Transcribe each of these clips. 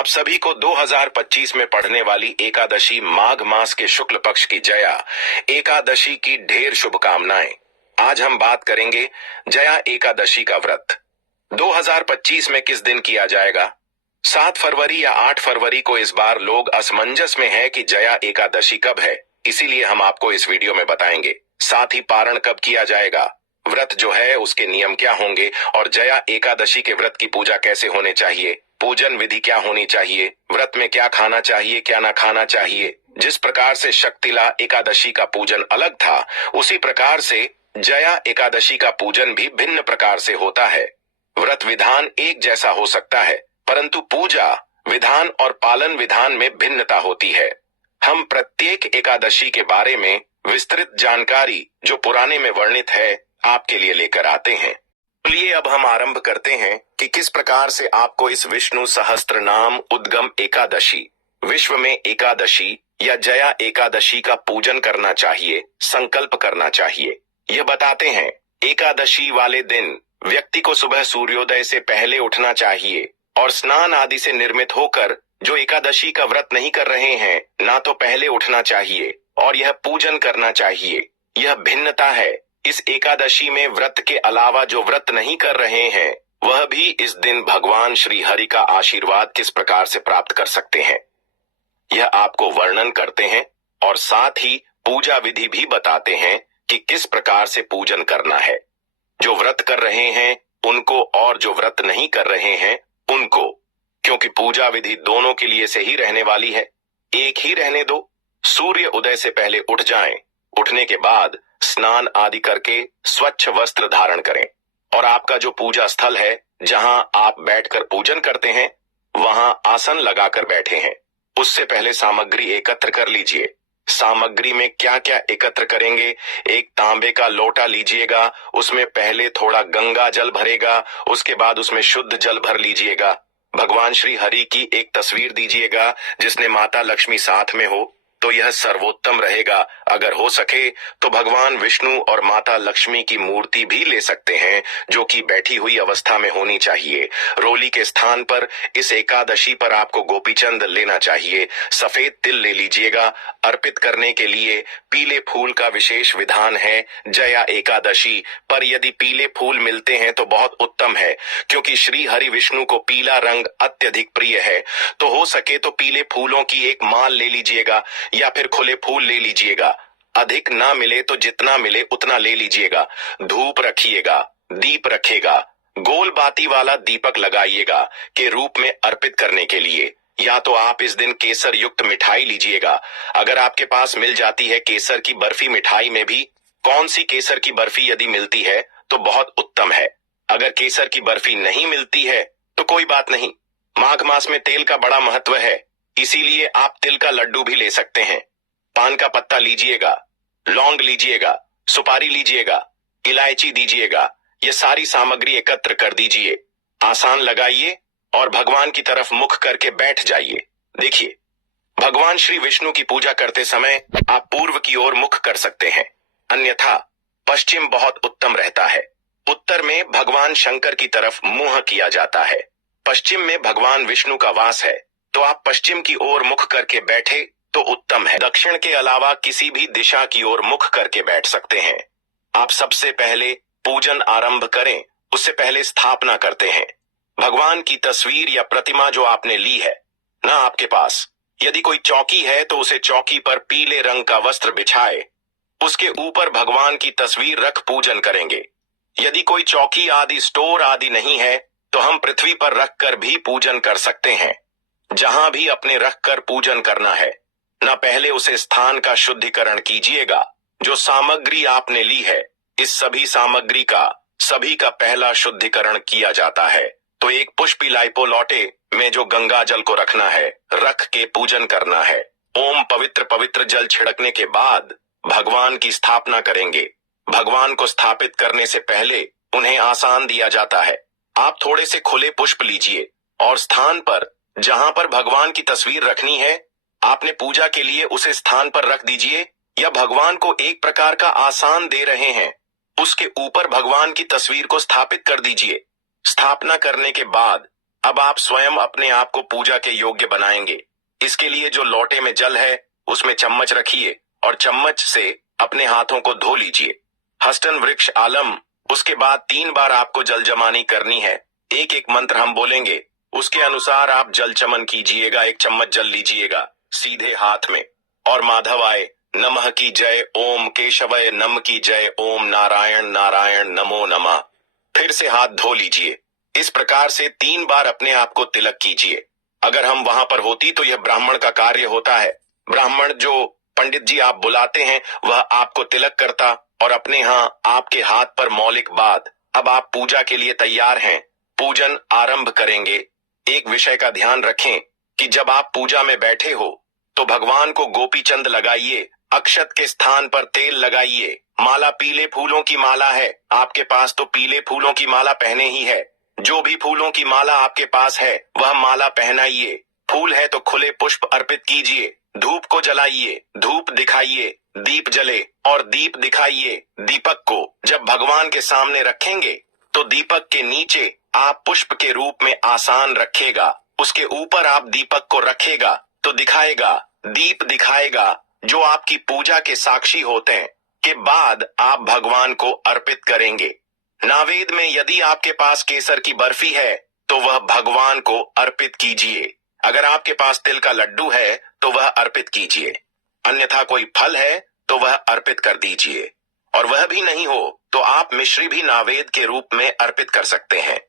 आप सभी को 2025 में पढ़ने वाली एकादशी माघ मास के शुक्ल पक्ष की जया एकादशी की ढेर शुभकामनाएं। आज हम बात करेंगे जया एकादशी का व्रत 2025 में किस दिन किया जाएगा। 7 फरवरी या 8 फरवरी को इस बार लोग असमंजस में है कि जया एकादशी कब है, इसीलिए हम आपको इस वीडियो में बताएंगे। साथ ही पारण कब किया जाएगा, व्रत जो है उसके नियम क्या होंगे और जया एकादशी के व्रत की पूजा कैसे होने चाहिए, पूजन विधि क्या होनी चाहिए, व्रत में क्या खाना चाहिए क्या ना खाना चाहिए। जिस प्रकार से शक्तिला एकादशी का पूजन अलग था, उसी प्रकार से जया एकादशी का पूजन भी भिन्न प्रकार से होता है। व्रत विधान एक जैसा हो सकता है, परंतु पूजा विधान और पालन विधान में भिन्नता होती है। हम प्रत्येक एकादशी के बारे में विस्तृत जानकारी जो पुराने में वर्णित है आपके लिए लेकर आते हैं। चलिए अब हम आरंभ करते हैं कि किस प्रकार से आपको इस विष्णु सहस्त्र नाम उद्गम एकादशी, विश्व में एकादशी या जया एकादशी का पूजन करना चाहिए, संकल्प करना चाहिए। यह बताते हैं एकादशी वाले दिन व्यक्ति को सुबह सूर्योदय से पहले उठना चाहिए और स्नान आदि से निर्मित होकर जो एकादशी का व्रत नहीं कर रहे हैं ना तो पहले उठना चाहिए और यह पूजन करना चाहिए। यह भिन्नता है। इस एकादशी में व्रत के अलावा जो व्रत नहीं कर रहे हैं वह भी इस दिन भगवान श्री हरि का आशीर्वाद किस प्रकार से प्राप्त कर सकते हैं, यह आपको वर्णन करते हैं और साथ ही पूजा विधि भी बताते हैं कि किस प्रकार से पूजन करना है। जो व्रत कर रहे हैं उनको और जो व्रत नहीं कर रहे हैं उनको, क्योंकि पूजा विधि दोनों के लिए से ही रहने वाली है, एक ही रहने दो। सूर्य उदय से पहले उठ जाएं, उठने के बाद स्नान आदि करके स्वच्छ वस्त्र धारण करें और आपका जो पूजा स्थल है जहां आप बैठकर पूजन करते हैं वहां आसन लगाकर बैठे हैं। उससे पहले सामग्री एकत्र कर लीजिए। सामग्री में क्या क्या एकत्र करेंगे, एक तांबे का लोटा लीजिएगा, उसमें पहले थोड़ा गंगा जल भरेगा, उसके बाद उसमें शुद्ध जल भर लीजिएगा। भगवान श्री हरि की एक तस्वीर दीजिएगा जिसने माता लक्ष्मी साथ में हो तो यह सर्वोत्तम रहेगा। अगर हो सके तो भगवान विष्णु और माता लक्ष्मी की मूर्ति भी ले सकते हैं जो कि बैठी हुई अवस्था में होनी चाहिए। रोली के स्थान पर इस एकादशी पर आपको गोपीचंद लेना चाहिए। सफेद तिल ले लीजिएगा। अर्पित करने के लिए पीले फूल का विशेष विधान है जया एकादशी पर। यदि पीले फूल मिलते हैं तो बहुत उत्तम है, क्योंकि श्री हरि विष्णु को पीला रंग अत्यधिक प्रिय है। तो हो सके तो पीले फूलों की एक माल ले लीजिएगा या फिर खुले फूल ले लीजिएगा। अधिक ना मिले तो जितना मिले उतना ले लीजिएगा। धूप रखिएगा, दीप रखेगा, गोल बाती वाला दीपक लगाइएगा के रूप में अर्पित करने के लिए। या तो आप इस दिन केसर युक्त मिठाई लीजिएगा। अगर आपके पास मिल जाती है केसर की बर्फी मिठाई में भी कौन सी केसर की बर्फी यदि मिलती है तो बहुत उत्तम है। अगर केसर की बर्फी नहीं मिलती है तो कोई बात नहीं। माघ मास में तेल का बड़ा महत्व है, इसीलिए आप तिल का लड्डू भी ले सकते हैं। पान का पत्ता लीजिएगा, लौंग लीजिएगा, सुपारी लीजिएगा, इलायची दीजिएगा। ये सारी सामग्री एकत्र कर दीजिए, आसान लगाइए और भगवान की तरफ मुख करके बैठ जाइए। देखिए, भगवान श्री विष्णु की पूजा करते समय आप पूर्व की ओर मुख कर सकते हैं, अन्यथा पश्चिम बहुत उत्तम रहता है। उत्तर में भगवान शंकर की तरफ मुंह किया जाता है, पश्चिम में भगवान विष्णु का वास है, तो आप पश्चिम की ओर मुख करके बैठे तो उत्तम है। दक्षिण के अलावा किसी भी दिशा की ओर मुख करके बैठ सकते हैं। आप सबसे पहले पूजन आरंभ करें, उससे पहले स्थापना करते हैं। भगवान की तस्वीर या प्रतिमा जो आपने ली है ना आपके पास, यदि कोई चौकी है तो उसे चौकी पर पीले रंग का वस्त्र बिछाए, उसके ऊपर भगवान की तस्वीर रख पूजन करेंगे। यदि कोई चौकी आदि स्टोर आदि नहीं है तो हम पृथ्वी पर रखकर भी पूजन कर सकते हैं। जहां भी अपने रखकर पूजन करना है न पहले उसे स्थान का शुद्धिकरण कीजिएगा। जो सामग्री आपने ली है इस सभी का पहला शुद्धिकरण किया जाता है। तो एक पुष्पी लाइपो लोटे में जो गंगा जल को रखना है, रख के पूजन करना है। ओम पवित्र पवित्र जल छिड़कने के बाद भगवान की स्थापना करेंगे। भगवान को स्थापित करने से पहले उन्हें आसान दिया जाता है। आप थोड़े से खुले पुष्प लीजिए और स्थान पर जहां पर भगवान की तस्वीर रखनी है आपने पूजा के लिए उसे स्थान पर रख दीजिए, या भगवान को एक प्रकार का आसान दे रहे हैं उसके ऊपर भगवान की तस्वीर को स्थापित कर दीजिए। स्थापना करने के बाद अब आप स्वयं अपने आप को पूजा के योग्य बनाएंगे। इसके लिए जो लोटे में जल है उसमें चम्मच रखिए और चम्मच से अपने हाथों को धो लीजिए। हस्टन वृक्ष आलम। उसके बाद 3 बार आपको जल जमानी करनी है। एक एक मंत्र हम बोलेंगे, उसके अनुसार आप जल चमन कीजिएगा। 1 चम्मच जल लीजिएगा सीधे हाथ में और माधवाय नमः की जय, ओम केशवय नम की जय, ओम नारायण नारायण नमो नमः। फिर से हाथ धो लीजिए। इस प्रकार से 3 बार अपने आप को तिलक कीजिए। अगर हम वहां पर होती तो यह ब्राह्मण का कार्य होता है। ब्राह्मण जो पंडित जी आप बुलाते हैं वह आपको तिलक करता और अपने यहाँ आपके हाथ पर मौलिक बात। अब आप पूजा के लिए तैयार हैं। पूजन आरंभ करेंगे। एक विषय का ध्यान रखें कि जब आप पूजा में बैठे हो तो भगवान को गोपी चंद लगाइए, अक्षत के स्थान पर तेल लगाइए। माला पीले फूलों की माला है, आपके पास तो पीले फूलों की माला पहने ही है। जो भी फूलों की माला आपके पास है वह माला पहनाइए। फूल है तो खुले पुष्प अर्पित कीजिए। धूप को जलाइए, धूप दिखाइए, दीप जले और दीप दिखाइए। दीपक को जब भगवान के सामने रखेंगे तो दीपक के नीचे आप पुष्प के रूप में आसान रखेगा। उसके ऊपर आप दीपक को रखेगा तो दिखाएगा, दीप दिखाएगा जो आपकी पूजा के साक्षी होते हैं। के बाद आप भगवान को अर्पित करेंगे। नावेद में यदि आपके पास केसर की बर्फी है तो वह भगवान को अर्पित कीजिए। अगर आपके पास तिल का लड्डू है तो वह अर्पित कीजिए। अन्यथा कोई फल है तो वह अर्पित कर दीजिए। और वह भी नहीं हो तो आप मिश्री भी नावेद के रूप में अर्पित कर सकते हैं।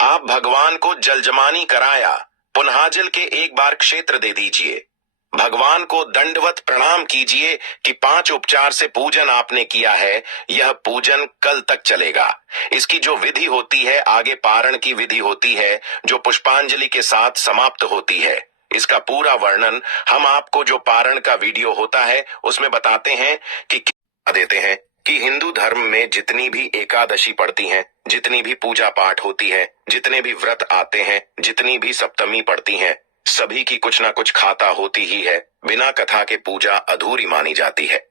आप भगवान को जलजमानी कराया, पुन्हाजल के 1 बार क्षेत्र दे दीजिए। भगवान को दंडवत प्रणाम कीजिए कि 5 उपचार से पूजन आपने किया है। यह पूजन कल तक चलेगा। इसकी जो विधि होती है आगे पारण की विधि होती है जो पुष्पांजलि के साथ समाप्त होती है। इसका पूरा वर्णन हम आपको जो पारण का वीडियो होता है उसमें बताते हैं कि देते हैं कि हिंदू धर्म में जितनी भी एकादशी पड़ती हैं, जितनी भी पूजा पाठ होती है, जितने भी व्रत आते हैं, जितनी भी सप्तमी पड़ती हैं, सभी की कुछ ना कुछ खाता होती ही है। बिना कथा के पूजा अधूरी मानी जाती है।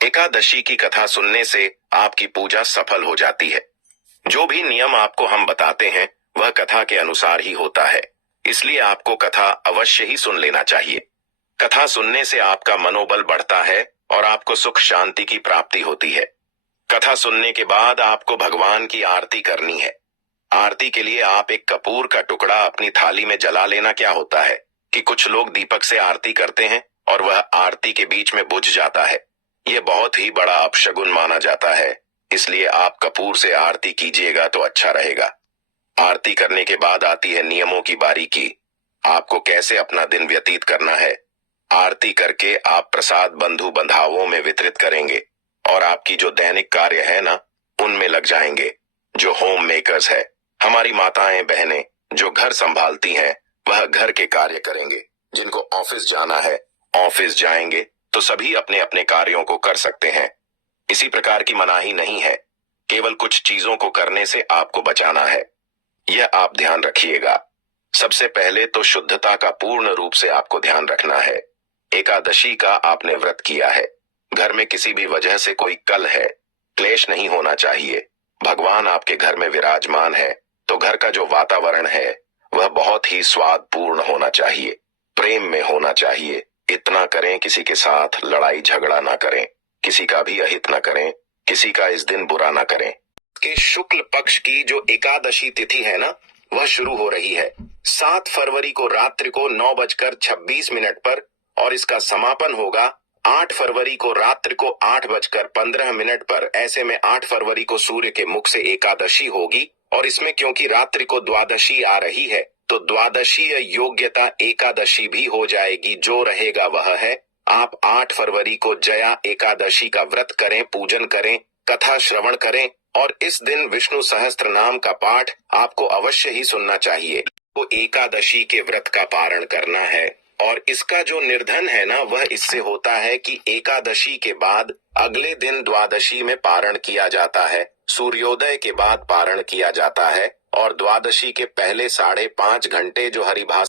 एकादशी की कथा सुनने से आपकी पूजा सफल हो जाती है। जो भी नियम आपको हम बताते हैं वह कथा के अनुसार ही होता है, इसलिए आपको कथा अवश्य ही सुन लेना चाहिए। कथा सुनने से आपका मनोबल बढ़ता है और आपको सुख शांति की प्राप्ति होती है। कथा सुनने के बाद आपको भगवान की आरती करनी है। आरती के लिए आप एक कपूर का टुकड़ा अपनी थाली में जला लेना। क्या होता है कि कुछ लोग दीपक से आरती करते हैं और वह आरती के बीच में बुझ जाता है। यह बहुत ही बड़ा अपशगुन माना जाता है, इसलिए आप कपूर से आरती कीजिएगा तो अच्छा रहेगा। आरती करने के बाद आती है नियमों की बारीकी। आपको कैसे अपना दिन व्यतीत करना है। आरती करके आप प्रसाद बंधु बंधावों में वितरित करेंगे और आपकी जो दैनिक कार्य है ना उनमें लग जाएंगे। जो होम मेकर्स है, हमारी माताएं बहनें जो घर संभालती हैं वह घर के कार्य करेंगे। जिनको ऑफिस जाना है ऑफिस जाएंगे तो सभी अपने अपने कार्यों को कर सकते हैं। इसी प्रकार की मनाही नहीं है, केवल कुछ चीजों को करने से आपको बचाना है। यह आप ध्यान रखिएगा। सबसे पहले तो शुद्धता का पूर्ण रूप से आपको ध्यान रखना है। एकादशी का आपने व्रत किया है, घर में किसी भी वजह से कोई कल है, क्लेश नहीं होना चाहिए। भगवान आपके घर में विराजमान है तो घर का जो वातावरण है वह बहुत ही स्वादपूर्ण होना चाहिए, प्रेम में होना चाहिए। इतना करें किसी के साथ लड़ाई झगड़ा ना करें, किसी का भी अहित ना करें, किसी का इस दिन बुरा ना करें। के शुक्ल पक्ष की जो एकादशी तिथि है ना वह शुरू हो रही है 7 फरवरी को रात्रि को 9:26 पर और इसका समापन होगा 8 फरवरी को रात्रि को 8:15 पर। ऐसे में 8 फरवरी को सूर्य के मुख से एकादशी होगी और इसमें क्योंकि रात्रि को द्वादशी आ रही है तो द्वादशीय योग्यता एकादशी भी हो जाएगी। जो रहेगा वह है आप 8 फरवरी को जया एकादशी का व्रत करें, पूजन करें, कथा श्रवण करें और इस दिन विष्णु सहस्त्र नाम का पाठ आपको अवश्य ही सुनना चाहिए। तो एकादशी के व्रत का पारण करना है और इसका जो निर्धन है ना वह इससे होता है कि एकादशी के बाद अगले दिन द्वादशी में पारण किया जाता है, सूर्योदय के बाद पारण किया जाता है और द्वादशी के पहले 5.5 घंटे जो हरिभाष